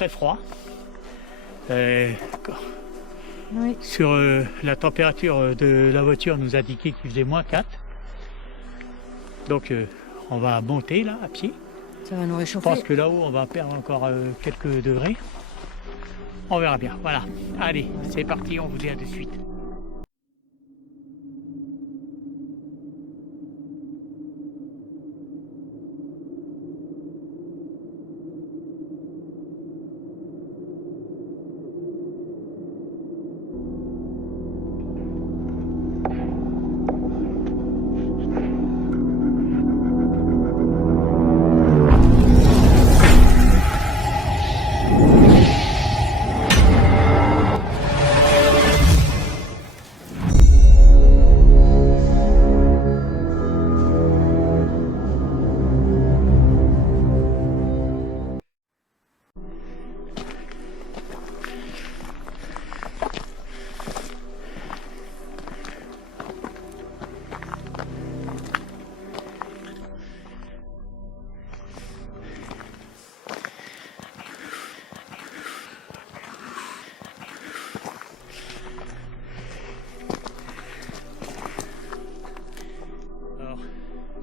très froid. Oui. Sur la température de la voiture nous indiquait qu'il faisait -4. Donc on va monter là à pied. Ça va nous Je réchauffer. pense que là-haut on va perdre encore quelques degrés. On verra bien. Voilà. Allez, c'est parti, on vous dit à de suite.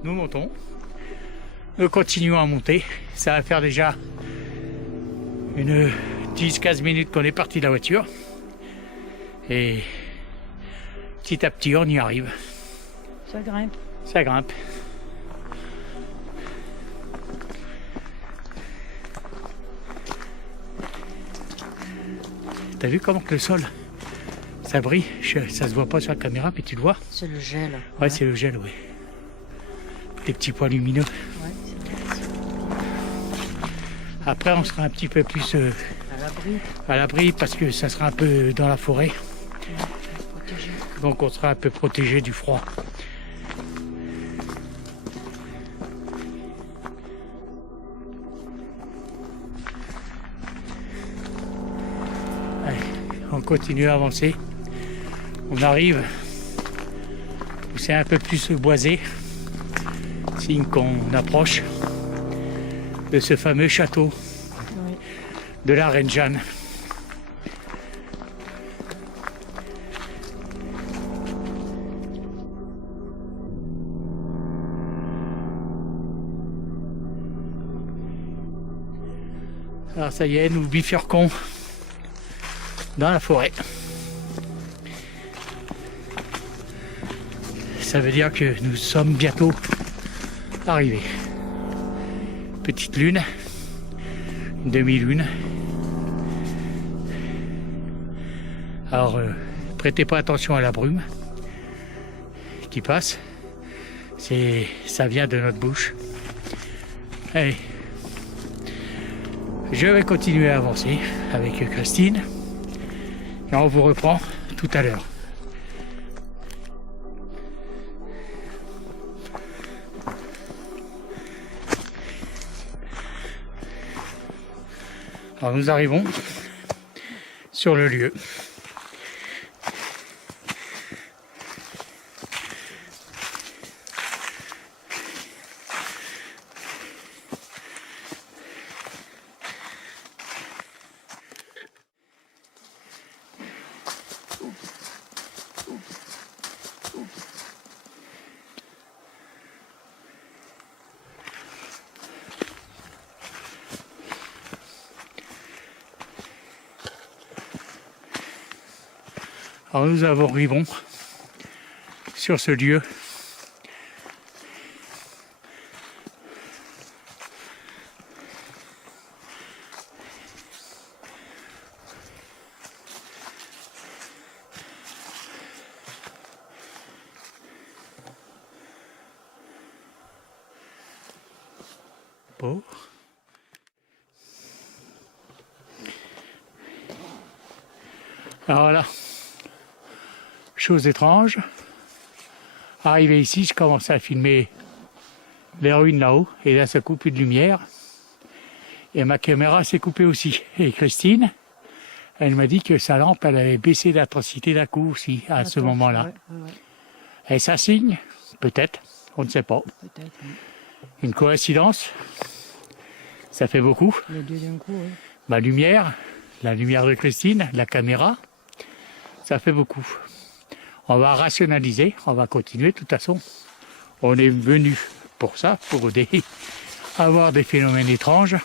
Nous montons, nous continuons à monter. Ça va faire déjà une 10-15 minutes qu'on est parti de la voiture. Et petit à petit on y arrive. Ça grimpe. Ça grimpe. T'as vu comment que le sol, ça brille? Ça se voit pas sur la caméra, mais tu le vois? C'est le gel. Ouais, c'est le gel, oui. Des petits points lumineux. Ouais, c'est vrai. Après, on sera un petit peu plus À l'abri. parce que ça sera un peu dans la forêt. Ouais, protégé. Donc, on sera un peu protégé du froid. Allez, on continue à avancer. On arrive où c'est un peu plus boisé. Signe qu'on approche de ce fameux château Oui. de la Reine Jeanne. Alors ça y est, nous bifurquons dans la forêt. Ça veut dire que nous sommes bientôt arrivés. Petite lune, une demi-lune. Alors, prêtez pas attention à la brume qui passe. Ça vient de notre bouche. Allez, je vais continuer à avancer avec Christine et on vous reprend tout à l'heure. Alors nous arrivons sur le lieu. Alors nous arrivons sur ce lieu. Beau. Alors voilà. Chose étrange, arrivé ici, je commençais à filmer les ruines là-haut, et là ça coupe plus de lumière, et ma caméra s'est coupée aussi. Et Christine, elle m'a dit que sa lampe, elle avait baissé d'intensité d'un coup aussi, à ce moment-là. Ouais. Et ça signe, peut-être, on ne sait pas. Peut-être. Oui. Une coïncidence, ça fait beaucoup, Les deux d'un coup, oui. ma lumière, la lumière de Christine, la caméra, ça fait beaucoup. On va rationaliser, on va continuer. De toute façon, on est venu pour ça, pour avoir des phénomènes étranges.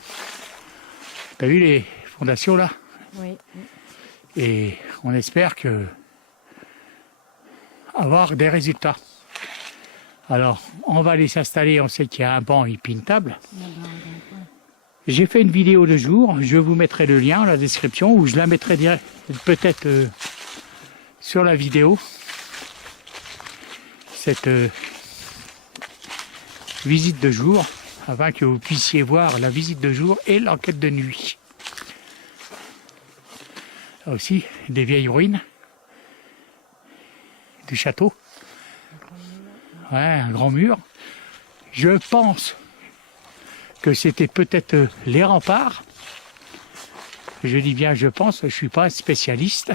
T'as vu les fondations là? Oui. Et on espère avoir des résultats. Alors, on va aller s'installer, on sait qu'il y a un banc et puis une table. J'ai fait une vidéo de jour, je vous mettrai le lien dans la description, ou je la mettrai peut-être sur la vidéo. Cette visite de jour, afin que vous puissiez voir la visite de jour et l'enquête de nuit. Là aussi, des vieilles ruines du château. Ouais, un grand mur. Je pense que c'était peut-être les remparts. Je dis bien je pense, je ne suis pas spécialiste.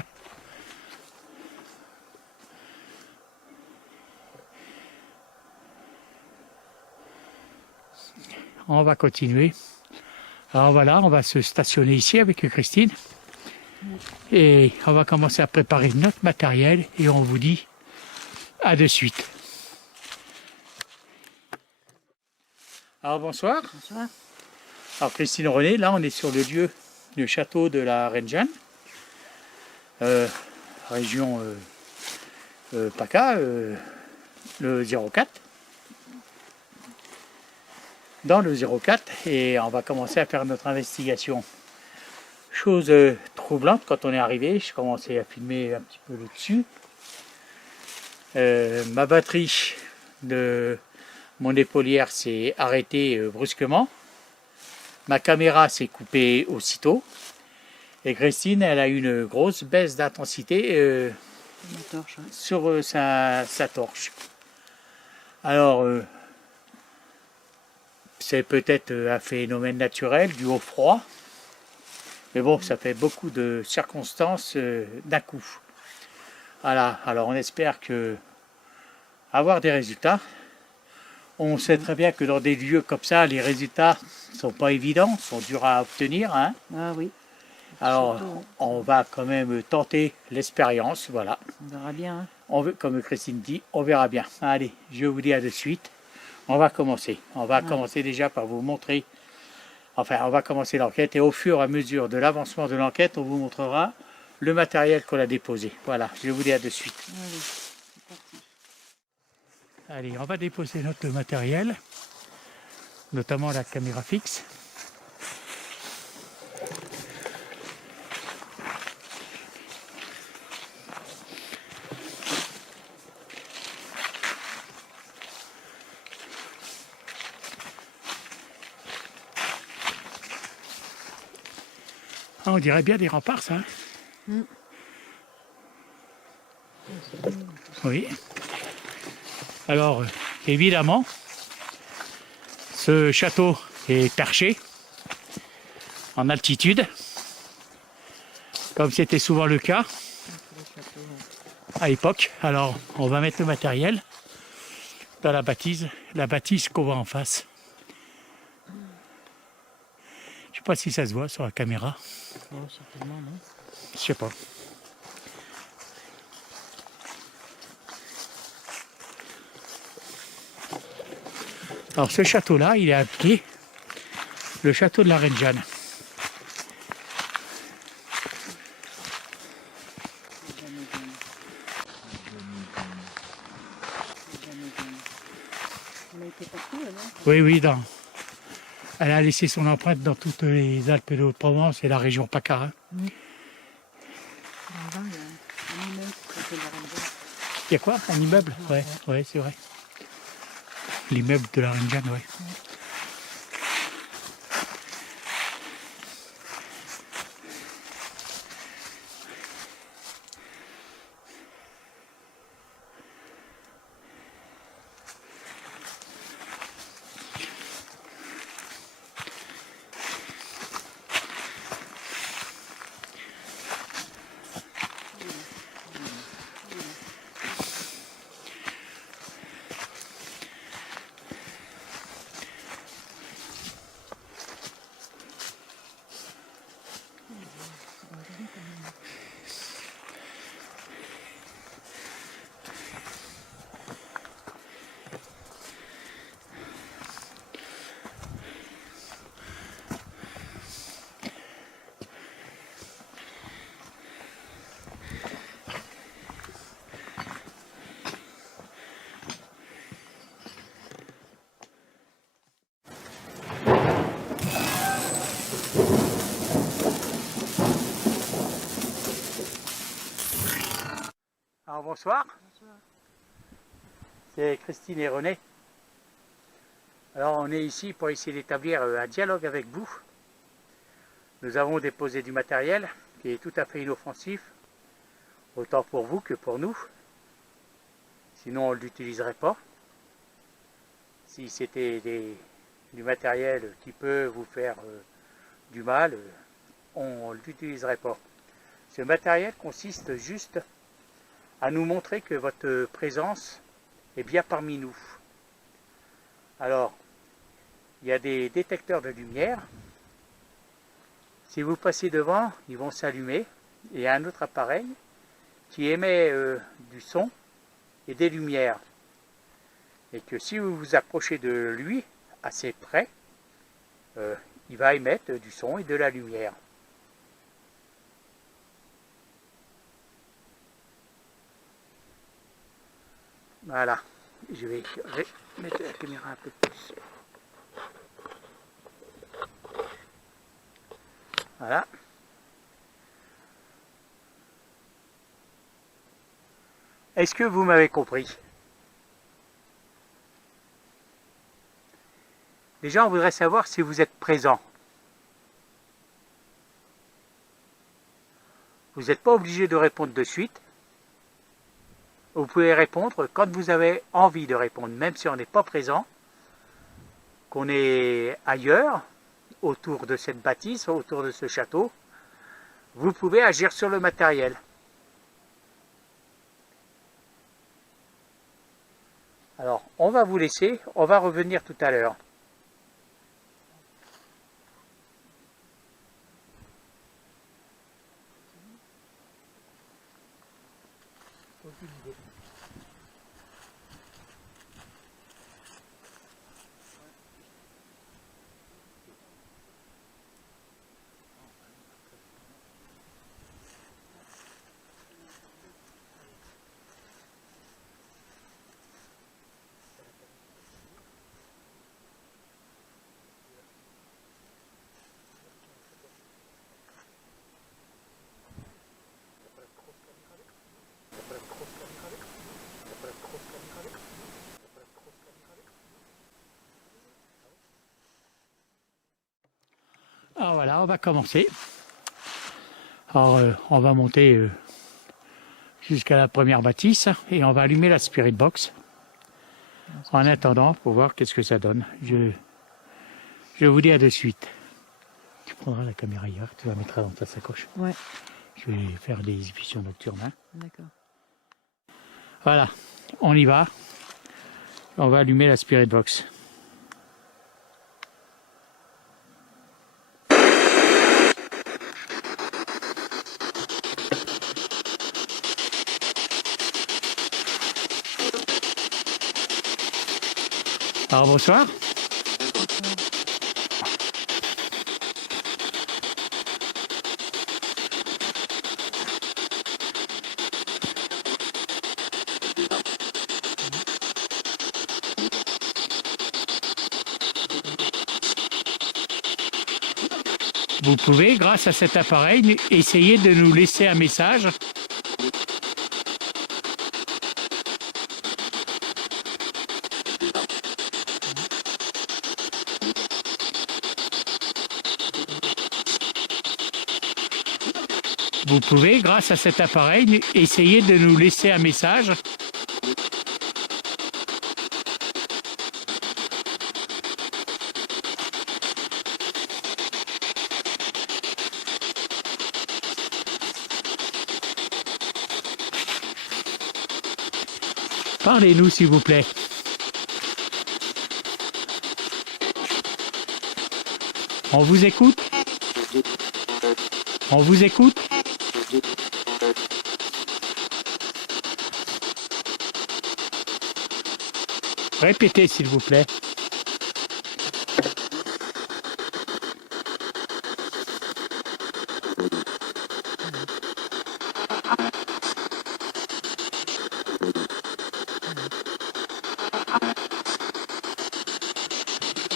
On va continuer. Alors voilà, on va se stationner ici avec Christine. Et on va commencer à préparer notre matériel et on vous dit à de suite. Alors bonsoir. Bonsoir. Alors Christine René, là on est sur le lieu du château de la Reine Jeanne, région PACA, le 04. Dans le 04 et on va commencer à faire notre investigation. Chose troublante, quand on est arrivé, je commençais à filmer un petit peu le dessus. Ma batterie de mon épaulière s'est arrêtée brusquement. Ma caméra s'est coupée aussitôt. Et Christine, elle a eu une grosse baisse d'intensité sur sa torche. Alors, c'est peut-être un phénomène naturel dû au froid. Mais bon, ça fait beaucoup de circonstances d'un coup. Voilà, alors on espère avoir des résultats. On sait très bien que dans des lieux comme ça, les résultats ne sont pas évidents, sont durs à obtenir. Hein. Ah oui. Alors, on va quand même tenter l'expérience, voilà. On verra bien. Hein. Comme Christine dit, on verra bien. Allez, je vous dis à de suite. On va commencer. On va commencer déjà par vous montrer. Enfin, on va commencer l'enquête et au fur et à mesure de l'avancement de l'enquête, on vous montrera le matériel qu'on a déposé. Voilà, je vous dis à de suite. Allez, c'est parti. Allez, on va déposer notre matériel, notamment la caméra fixe. Ah, on dirait bien des remparts, ça. Hein. Oui. Alors, évidemment, ce château est perché en altitude, comme c'était souvent le cas à l'époque. Alors, on va mettre le matériel dans la bâtisse qu'on voit en face. Je sais pas si ça se voit sur la caméra. Oh, certainement, non. Je sais pas. Alors ce château-là, il est appelé le château de la Reine Jeanne. Oui, oui, elle a laissé son empreinte dans toutes les Alpes de Haute-Provence et la région PACA. Dans le vin, il y a un immeuble qui s'appelle la Reine Jeanne. Il y a quoi? Un immeuble? Ouais, ouais, c'est vrai. L'immeuble de la Reine Jeanne, ouais. Alors bonsoir. Bonsoir. C'est Christine et René. Alors on est ici pour essayer d'établir un dialogue avec vous. Nous avons déposé du matériel qui est tout à fait inoffensif, autant pour vous que pour nous. Sinon on ne l'utiliserait pas. Si c'était du matériel qui peut vous faire du mal, on ne l'utiliserait pas. Ce matériel consiste juste à nous montrer que votre présence est bien parmi nous. Alors, il y a des détecteurs de lumière. Si vous passez devant, ils vont s'allumer. Et il y a un autre appareil qui émet du son et des lumières. Et que si vous vous approchez de lui assez près, il va émettre du son et de la lumière. Voilà, je vais mettre la caméra un peu plus. Voilà. Est-ce que vous m'avez compris? Déjà, on voudrait savoir si vous êtes présent. Vous n'êtes pas obligé de répondre de suite. Vous pouvez répondre quand vous avez envie de répondre, même si on n'est pas présent, qu'on est ailleurs, autour de cette bâtisse, autour de ce château. Vous pouvez agir sur le matériel. Alors, on va vous laisser, on va revenir tout à l'heure. Alors voilà, on va commencer. Alors on va monter jusqu'à la première bâtisse et on va allumer la Spirit Box. En attendant, pour voir qu'est-ce que ça donne. Je vous dis à de suite. Tu prendras la caméra ailleurs, tu la mettras dans ta sacoche. Ouais. Je vais faire des exhibitions nocturnes. Hein. D'accord. Voilà, on y va. On va allumer la Spirit Box. Alors bonsoir. Vous pouvez, grâce à cet appareil, essayer de nous laisser un message. Vous pouvez, grâce à cet appareil, essayer de nous laisser un message. Parlez-nous, s'il vous plaît. On vous écoute? On vous écoute? Répétez, s'il vous plaît.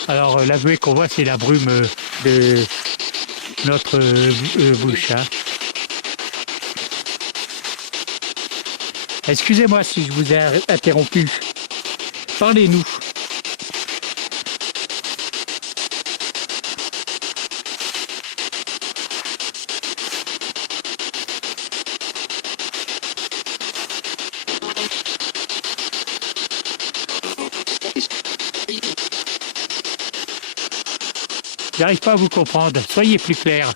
Alors, la buée qu'on voit, c'est la brume de notre bouche. Hein. Excusez-moi si je vous ai interrompu. Parlez-nous. J'arrive pas à vous comprendre. Soyez plus clair.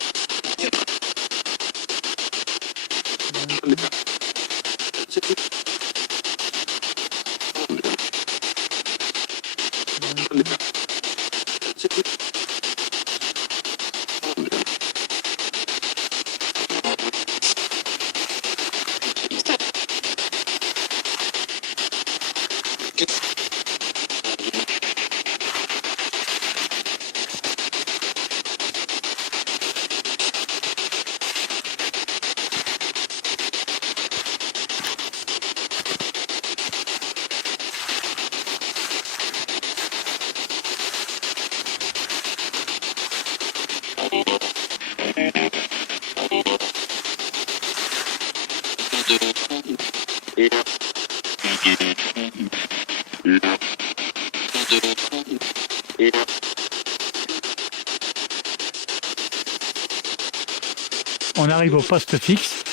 On arrive au poste fixe.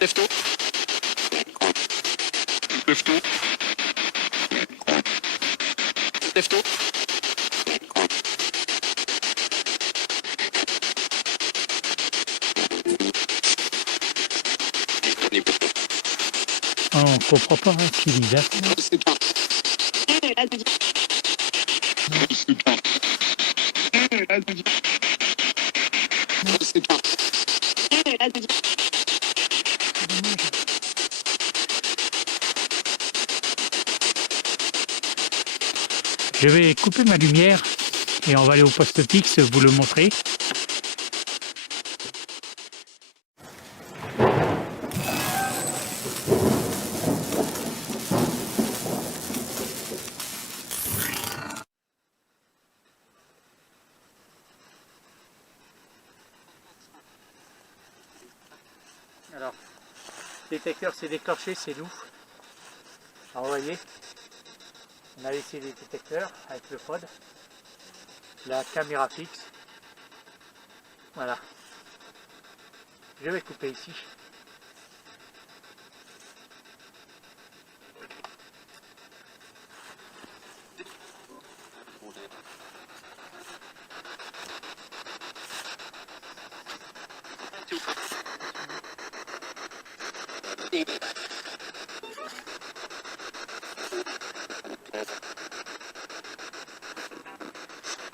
Lève-toi. Lève-toi. Lève-toi. On comprend pas ce qu'il dit là. Je vais couper ma lumière et on va aller au poste fixe vous le montrer. Alors, le détecteur s'est déclenché, c'est nous. Alors, vous voyez, on a laissé les détecteurs avec le pod, la caméra fixe. Voilà. Je vais couper ici.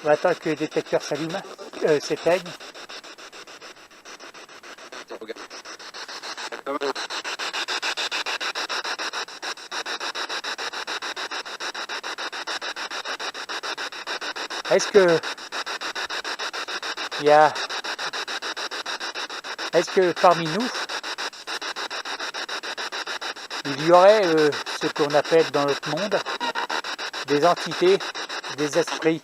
On va attendre que le détecteur s'allume, s'éteigne. Est-ce que il y a, est-ce que parmi nous, il y aurait ce qu'on appelle dans notre monde des entités, des esprits?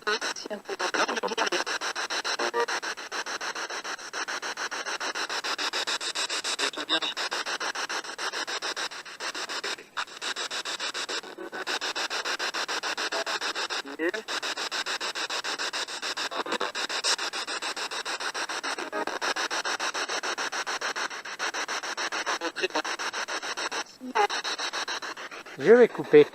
Je vais couper.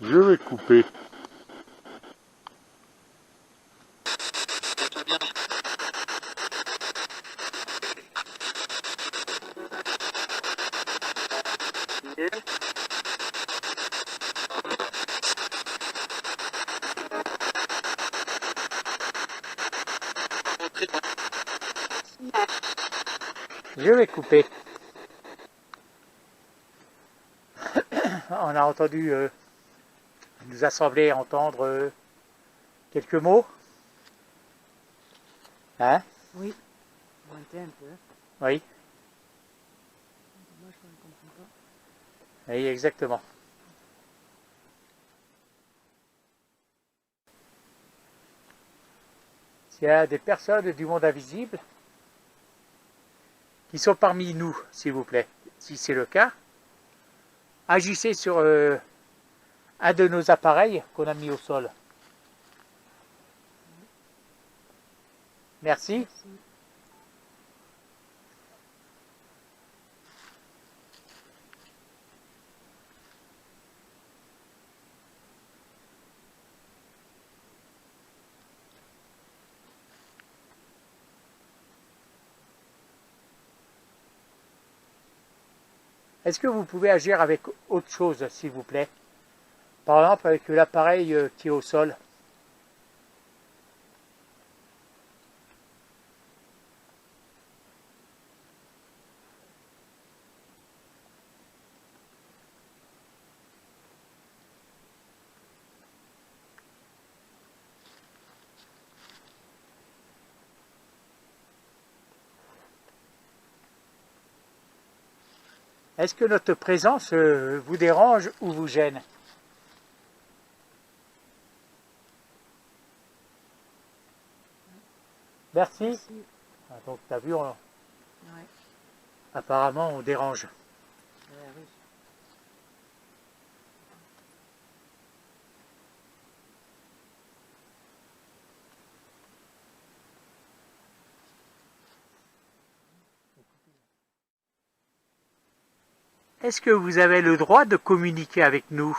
Je vais couper. Je vais couper. On a entendu nous a semblé entendre quelques mots. Hein? Oui, lointain un peu. Oui, Moi, je ne comprends pas. oui, exactement. S'il y a des personnes du monde invisible qui sont parmi nous, s'il vous plaît, si c'est le cas, agissez sur un de nos appareils qu'on a mis au sol. Merci. Merci. Est-ce que vous pouvez agir avec autre chose, s'il vous plaît? Par exemple, avec l'appareil qui est au sol. Est-ce que notre présence vous dérange ou vous gêne? Merci. Merci. Ah, donc, tu as vu, Ouais. apparemment, on dérange. Oui. Est-ce que vous avez le droit de communiquer avec nous?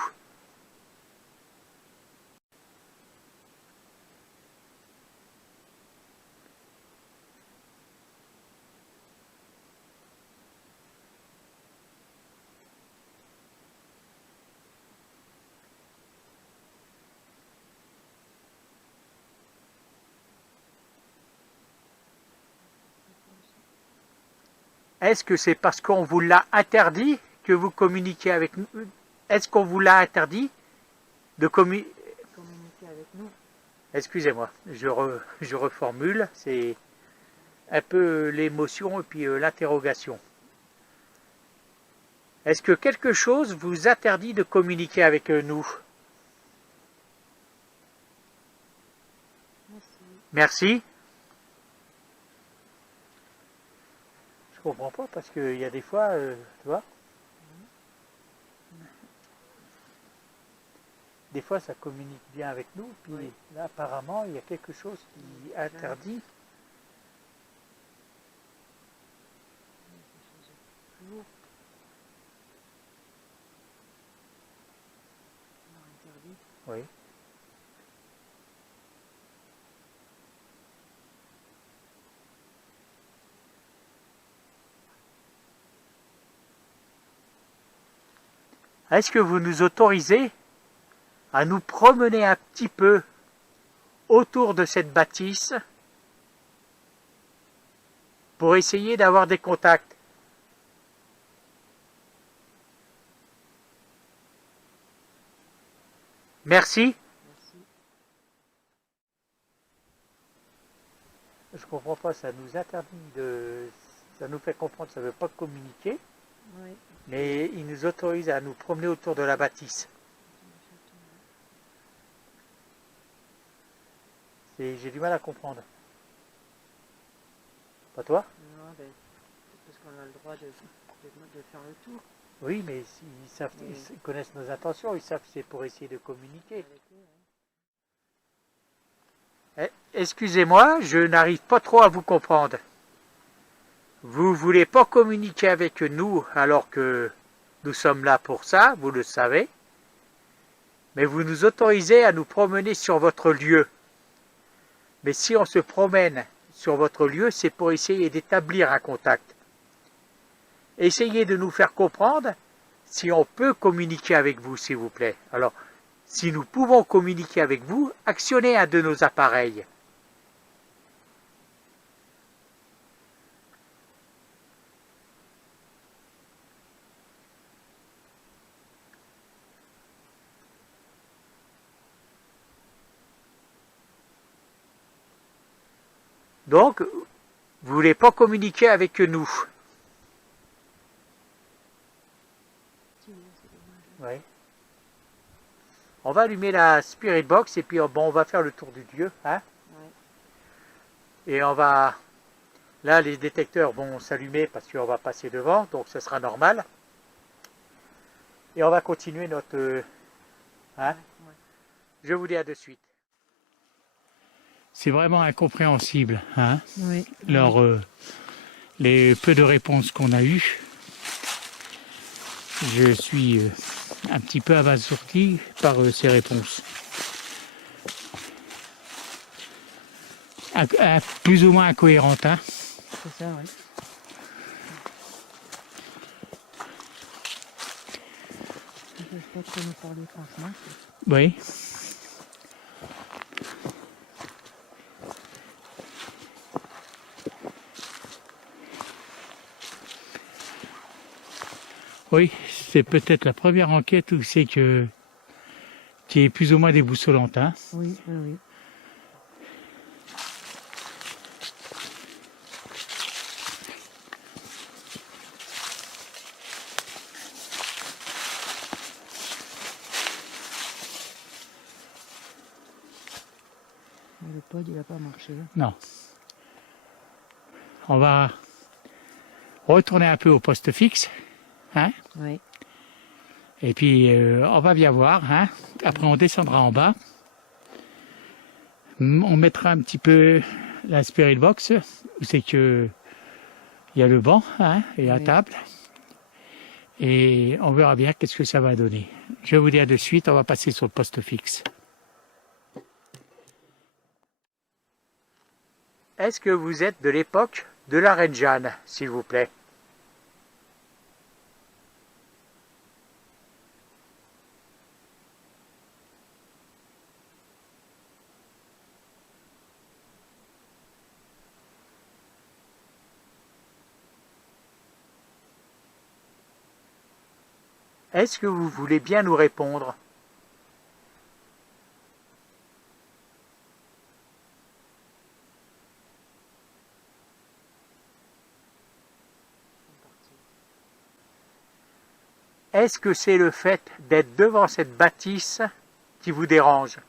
Est-ce que c'est parce qu'on vous l'a interdit que vous communiquez avec nous? Est-ce qu'on vous l'a interdit de communiquer? Communiquer avec nous. Excusez-moi, je reformule, c'est un peu l'émotion et puis l'interrogation. Est-ce que quelque chose vous interdit de communiquer avec nous? Merci. Merci. Je comprends pas parce qu'il y a des fois, tu vois, des fois ça communique bien avec nous, puis Oui. là apparemment il y a quelque chose qui interdit. Lourd. Alors, interdit. Oui. Est-ce que vous nous autorisez à nous promener un petit peu autour de cette bâtisse pour essayer d'avoir des contacts? Merci. Merci. Je comprends pas, ça nous interdit de... Ça nous fait comprendre que ça ne veut pas communiquer, Oui. mais il nous autorise à nous promener autour de la bâtisse. J'ai du mal à comprendre. Pas toi? Non, ben, parce qu'on a le droit de faire le tour Oui, mais ils savent, Oui. ils connaissent nos intentions, ils savent que c'est pour essayer de communiquer. avec eux. Hein. Excusez-moi, je n'arrive pas trop à vous comprendre. Vous voulez pas communiquer avec nous alors que nous sommes là pour ça, vous le savez. Mais vous nous autorisez à nous promener sur votre lieu. Mais si on se promène sur votre lieu, c'est pour essayer d'établir un contact. Essayez de nous faire comprendre si on peut communiquer avec vous, s'il vous plaît. Alors, si nous pouvons communiquer avec vous, actionnez un de nos appareils. Donc, vous voulez pas communiquer avec nous. Oui. On va allumer la Spirit Box et puis bon, on va faire le tour du dieu. Hein? Ouais. Et on va... Là, les détecteurs vont s'allumer parce qu'on va passer devant, donc ce sera normal. Et on va continuer notre... Hein? Ouais. Je vous dis à de suite. C'est vraiment incompréhensible, hein? Oui. Les peu de réponses qu'on a eues. Je suis un petit peu abasourdi par ces réponses. Plus ou moins incohérentes, hein? C'est ça, oui. Peut-être que nous parler franchement. Oui. Oui, c'est peut-être la première enquête où c'est que qui est plus ou moins déboussolante, hein? Oui, oui, oui. Le pod, il n'a pas marché. Non. On va retourner un peu au poste fixe. Hein? Oui. Et puis, on va bien voir. Hein? Après, on descendra en bas. On mettra un petit peu la Spirit Box, où c'est que il y a le banc, hein, et la table. Et on verra bien qu'est-ce que ça va donner. Je vous dis à de suite, on va passer sur le poste fixe. Est-ce que vous êtes de l'époque de la Reine Jeanne, s'il vous plaît? Est-ce que vous voulez bien nous répondre? Est-ce que c'est le fait d'être devant cette bâtisse qui vous dérange?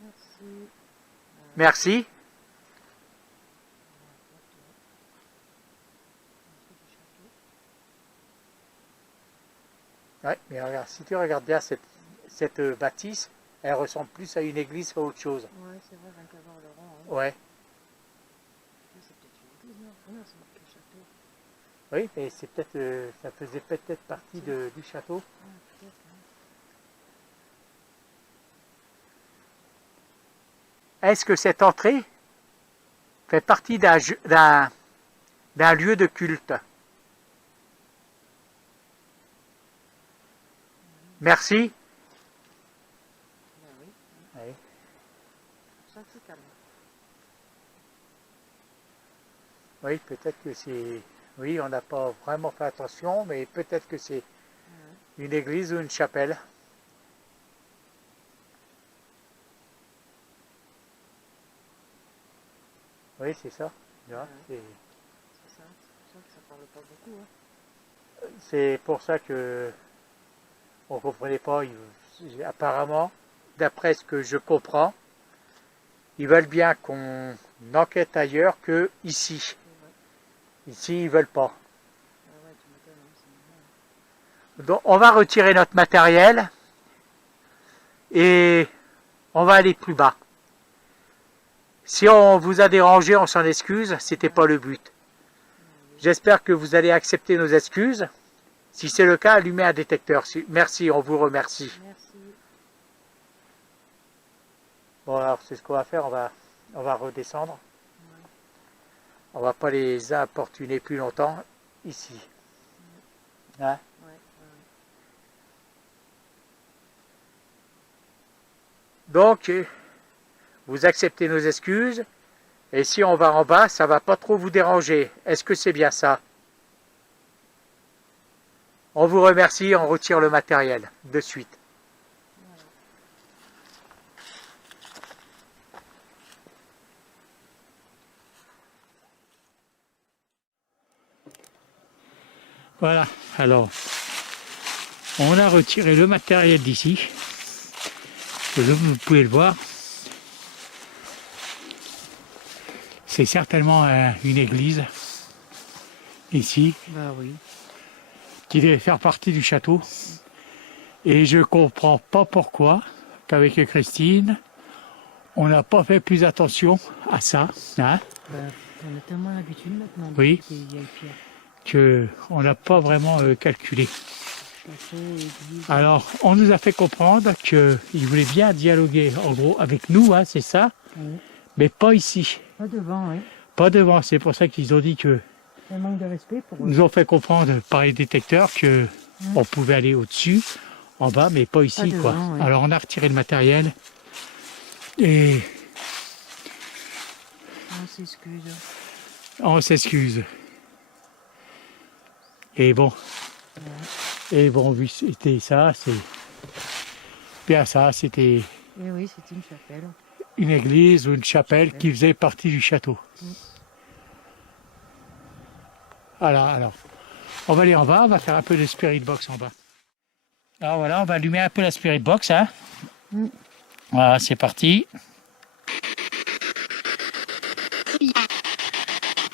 Merci. Merci. Ouais, mais regarde, si tu regardes bien cette bâtisse, elle ressemble plus à une église qu'à autre chose. Ouais, c'est vrai, rien qu'à voir le rang. Hein. Ouais. C'est peut-être une église, non, c'est marqué château. Oui, mais c'est peut-être, ça faisait peut-être partie du château. Ah, peut-être, hein. Est-ce que cette entrée fait partie d'un lieu de culte? Merci. Oui. Oui. Ça, c'est calme. Oui, peut-être que c'est... Oui, on n'a pas vraiment fait attention, mais peut-être que c'est une église ou une chapelle. Oui, c'est ça. C'est ça, c'est pour ça que ça parle pas beaucoup. Hein. C'est pour ça que on ne comprenait pas. Apparemment, d'après ce que je comprends, ils veulent bien qu'on enquête ailleurs que ici. Ici, ils veulent pas. Donc, on va retirer notre matériel et on va aller plus bas. Si on vous a dérangé, on s'en excuse, c'était pas le but. J'espère que vous allez accepter nos excuses. Si c'est le cas, allumez un détecteur. Merci, on vous remercie. Merci. Bon, alors c'est ce qu'on va faire, on va redescendre. Ouais. On va pas les importuner plus longtemps ici. Hein? Ouais. Donc, vous acceptez nos excuses, et si on va en bas, ça va pas trop vous déranger. Est-ce que c'est bien ça? On vous remercie, on retire le matériel de suite. Voilà, alors on a retiré le matériel d'ici. Comme vous pouvez le voir, c'est certainement une église ici Bah oui. qui devait faire partie du château. Et je comprends pas pourquoi qu'avec Christine, on n'a pas fait plus attention à ça, hein, Bah, on a tellement l'habitude maintenant. Oui. Des vieilles pierres. qu'on n'a pas vraiment calculé. Château, église. Alors, on nous a fait comprendre qu'ils voulaient bien dialoguer, en gros, avec nous, hein, c'est ça, Oui. mais pas ici, Pas devant, oui. pas devant. C'est pour ça qu'ils ont dit que Un manque de respect pour eux. nous ont fait comprendre par les détecteurs que on pouvait aller au-dessus, en bas, mais pas ici, Pas quoi. devant, oui. Alors, on a retiré le matériel et On s'excuse. on s'excuse. Et bon, vu que c'était ça, c'est bien ça, c'était Et oui, c'est une chapelle. une église ou une chapelle qui faisait partie du château. Voilà, alors, on va aller en bas, on va faire un peu de spirit box en bas. Alors voilà, on va allumer un peu la spirit box, hein. Voilà, c'est parti.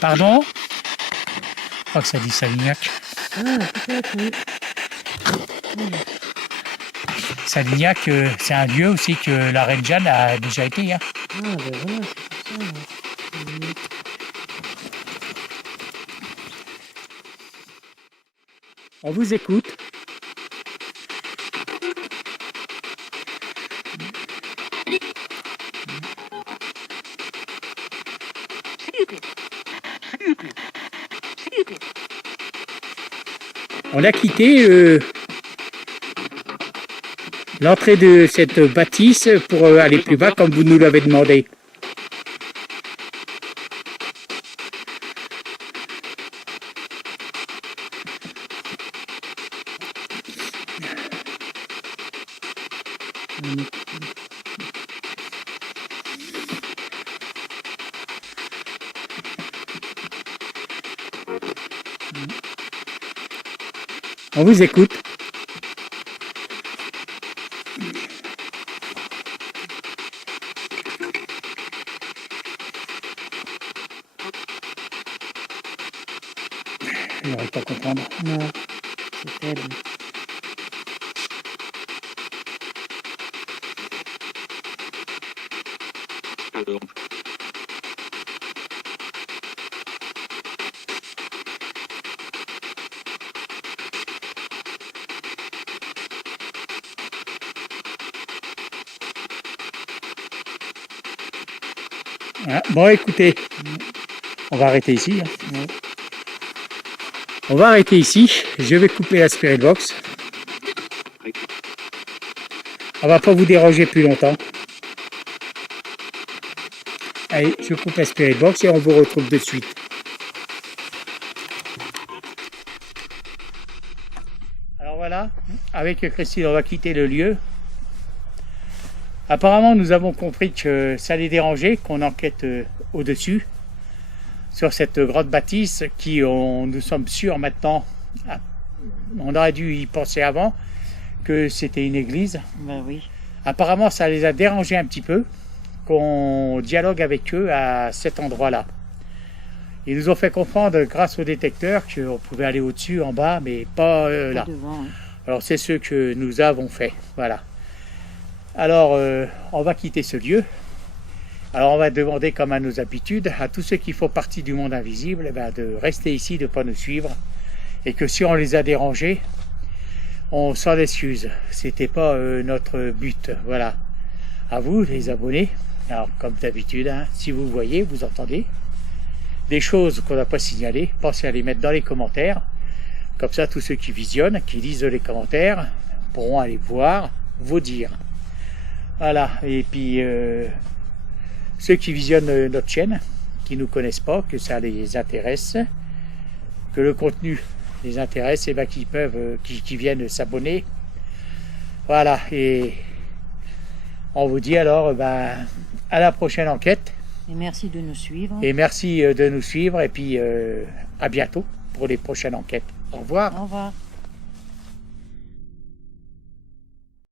Pardon? Je crois que ça dit Salignac. Ah, peut-être, oui. Salignac, c'est un lieu aussi que la reine Jeanne a déjà été, hein. Ah, ben voilà, c'est pour ça. On vous écoute. On a quitté l'entrée de cette bâtisse pour aller plus bas comme vous nous l'avez demandé. On vous écoute. Je n'arrive pas à comprendre. Non, c'est faible. Ah, bon, écoutez, on va arrêter ici. Hein. On va arrêter ici. Je vais couper la spirit box. On va pas vous déranger plus longtemps. Allez, je coupe la spirit box et on vous retrouve de suite. Alors voilà, avec Christine, on va quitter le lieu. Apparemment, nous avons compris que ça les dérangeait, qu'on enquête au-dessus, sur cette grande bâtisse qui, nous sommes sûrs maintenant, on aurait dû y penser avant, que c'était une église. Ben oui. Apparemment, ça les a dérangés un petit peu, qu'on dialogue avec eux à cet endroit-là. Ils nous ont fait comprendre, grâce au détecteur, qu'on pouvait aller au-dessus, en bas, mais pas là. Pas devant, hein. Alors, c'est ce que nous avons fait, voilà. Alors, on va quitter ce lieu. Alors, on va demander, comme à nos habitudes, à tous ceux qui font partie du monde invisible, eh ben, de rester ici, de ne pas nous suivre. Et que si on les a dérangés, on s'en excuse. C'était pas notre but. Voilà. À vous, les abonnés. Alors, comme d'habitude, hein, si vous voyez, vous entendez des choses qu'on n'a pas signalées, pensez à les mettre dans les commentaires. Comme ça, tous ceux qui visionnent, qui lisent les commentaires, pourront aller voir vos dires. Voilà, et puis ceux qui visionnent notre chaîne, qui ne nous connaissent pas, que ça les intéresse, que le contenu les intéresse, et ben qui peuvent, qui viennent s'abonner. Voilà, et on vous dit alors ben, à la prochaine enquête. Et merci de nous suivre. Et merci de nous suivre, et puis à bientôt pour les prochaines enquêtes. Au revoir. Au revoir.